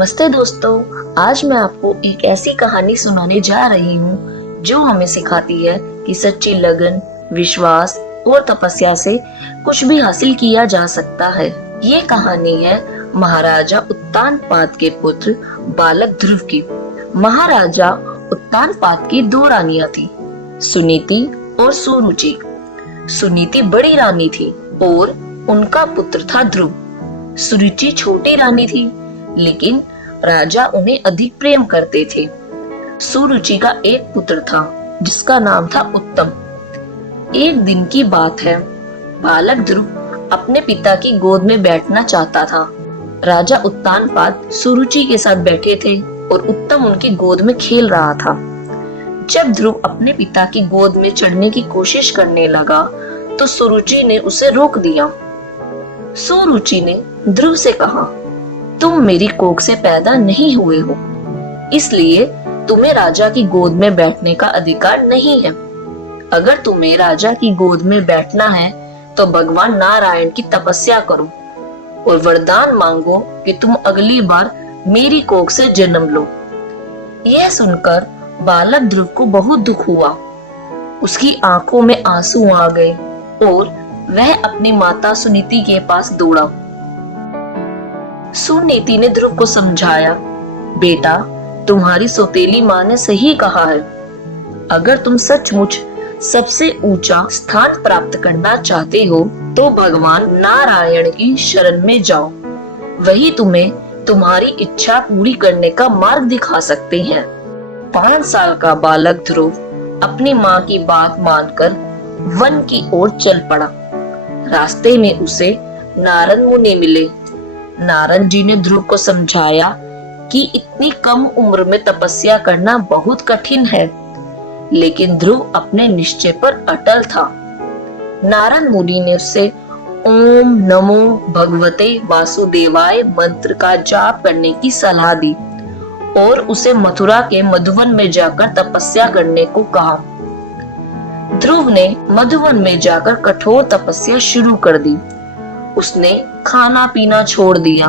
नमस्ते दोस्तों, आज मैं आपको एक ऐसी कहानी सुनाने जा रही हूँ जो हमें सिखाती है कि सच्ची लगन, विश्वास और तपस्या से कुछ भी हासिल किया जा सकता है। ये कहानी है महाराजा उत्तानपाद के पुत्र बालक ध्रुव की। महाराजा उत्तानपाद की दो रानियां थी, सुनीति और सुरुचि। सुनीति बड़ी रानी थी और उनका पुत्र था ध्रुव। सुरुचि छोटी रानी थी, लेकिन राजा उन्हें अधिक प्रेम करते थे। सुरुचि का एक पुत्र था जिसका नाम था उत्तम। एक दिन की बात है, बालक ध्रुव अपने पिता की गोद में बैठना चाहता था। राजा उत्तानपाद सुरुचि के साथ बैठे थे और उत्तम उनकी गोद में खेल रहा था। जब ध्रुव अपने पिता की गोद में चढ़ने की कोशिश करने लगा तो सुरुचि ने उसे रोक दिया। सुरुचि ने ध्रुव से कहा, तुम मेरी कोख से पैदा नहीं हुए हो, इसलिए तुम्हें राजा की गोद में बैठने का अधिकार नहीं है। अगर तुम्हें राजा की गोद में बैठना है तो भगवान नारायण की तपस्या करो और वरदान मांगो कि तुम अगली बार मेरी कोख से जन्म लो। यह सुनकर बालक ध्रुव को बहुत दुख हुआ। उसकी आंखों में आंसू आ गए और वह अपनी माता सुनीति के पास दौड़ा। सुनीति ने ध्रुव को समझाया, बेटा, तुम्हारी सौतेली माँ ने सही कहा है। अगर तुम सचमुच सबसे ऊंचा स्थान प्राप्त करना चाहते हो तो भगवान नारायण की शरण में जाओ। वही तुम्हें तुम्हारी इच्छा पूरी करने का मार्ग दिखा सकते हैं। 5 साल का बालक ध्रुव अपनी माँ की बात मानकर वन की ओर चल पड़ा। रास्ते में उसे नारद मुनि मिले। नारद जी ने ध्रुव को समझाया कि इतनी कम उम्र में तपस्या करना बहुत कठिन है, लेकिन ध्रुव अपने निश्चय पर अटल था। नारद मुनि ने उससे ओम नमो भगवते वासुदेवाय मंत्र का जाप करने की सलाह दी और उसे मथुरा के मधुवन में जाकर तपस्या करने को कहा। ध्रुव ने मधुवन में जाकर कठोर तपस्या शुरू कर दी। उसने खाना पीना छोड़ दिया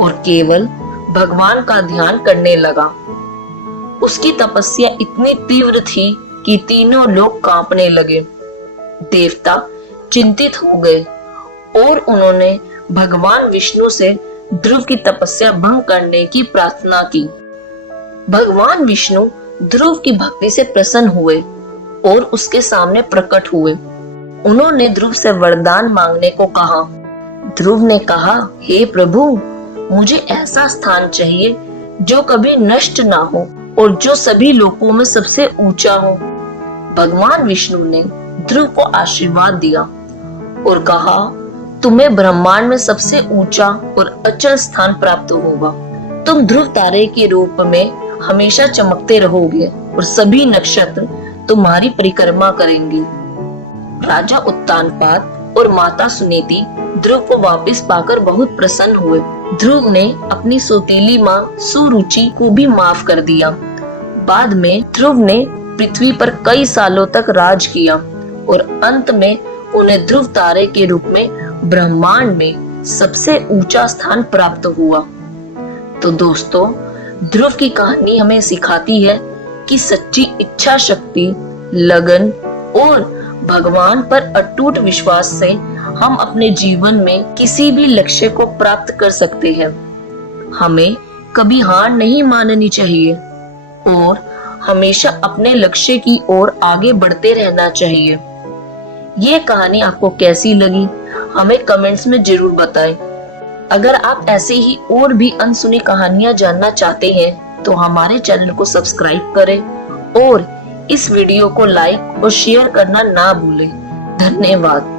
और केवल भगवान का ध्यान करने लगा। उसकी तपस्या इतनी तीव्र थी कि तीनों लोग कांपने लगे। देवता चिंतित हो गए और उन्होंने भगवान विष्णु से ध्रुव की तपस्या भंग करने की प्रार्थना की। भगवान विष्णु ध्रुव की भक्ति से प्रसन्न हुए और उसके सामने प्रकट हुए। उन्होंने ध्रुव से वरदान मांगने को कहा। ध्रुव ने कहा, हे प्रभु, मुझे ऐसा स्थान चाहिए जो कभी नष्ट ना हो और जो सभी लोकों में सबसे ऊंचा हो। भगवान विष्णु ने ध्रुव को आशीर्वाद दिया और कहा, तुम्हें ब्रह्मांड में सबसे ऊंचा और अचल स्थान प्राप्त होगा। तुम ध्रुव तारे के रूप में हमेशा चमकते रहोगे और सभी नक्षत्र तुम्हारी परिक्रमा करेंगे। राजा उत्तानपाद और माता सुनीति ध्रुव को वापस पाकर बहुत प्रसन्न हुए। ध्रुव ने अपनी सौतेली माँ सुरुचि को भी माफ कर दिया। बाद में ध्रुव ने पृथ्वी पर कई सालों तक राज किया और अंत में उन्हें ध्रुव तारे के रूप में ब्रह्मांड में सबसे ऊंचा स्थान प्राप्त हुआ। तो दोस्तों, ध्रुव की कहानी हमें सिखाती है कि सच्ची इच्छा शक्ति, लगन और भगवान पर अटूट विश्वास से हम अपने जीवन में किसी भी लक्ष्य को प्राप्त कर सकते हैं। हमें कभी हार नहीं माननी चाहिए और हमेशा अपने लक्ष्य की ओर आगे बढ़ते रहना चाहिए। ये कहानी आपको कैसी लगी, हमें कमेंट्स में जरूर बताएं। अगर आप ऐसे ही और भी अनसुनी कहानियां जानना चाहते हैं तो हमारे चैनल को सब्सक्राइब करें और इस वीडियो को लाइक और शेयर करना ना भूलें। धन्यवाद।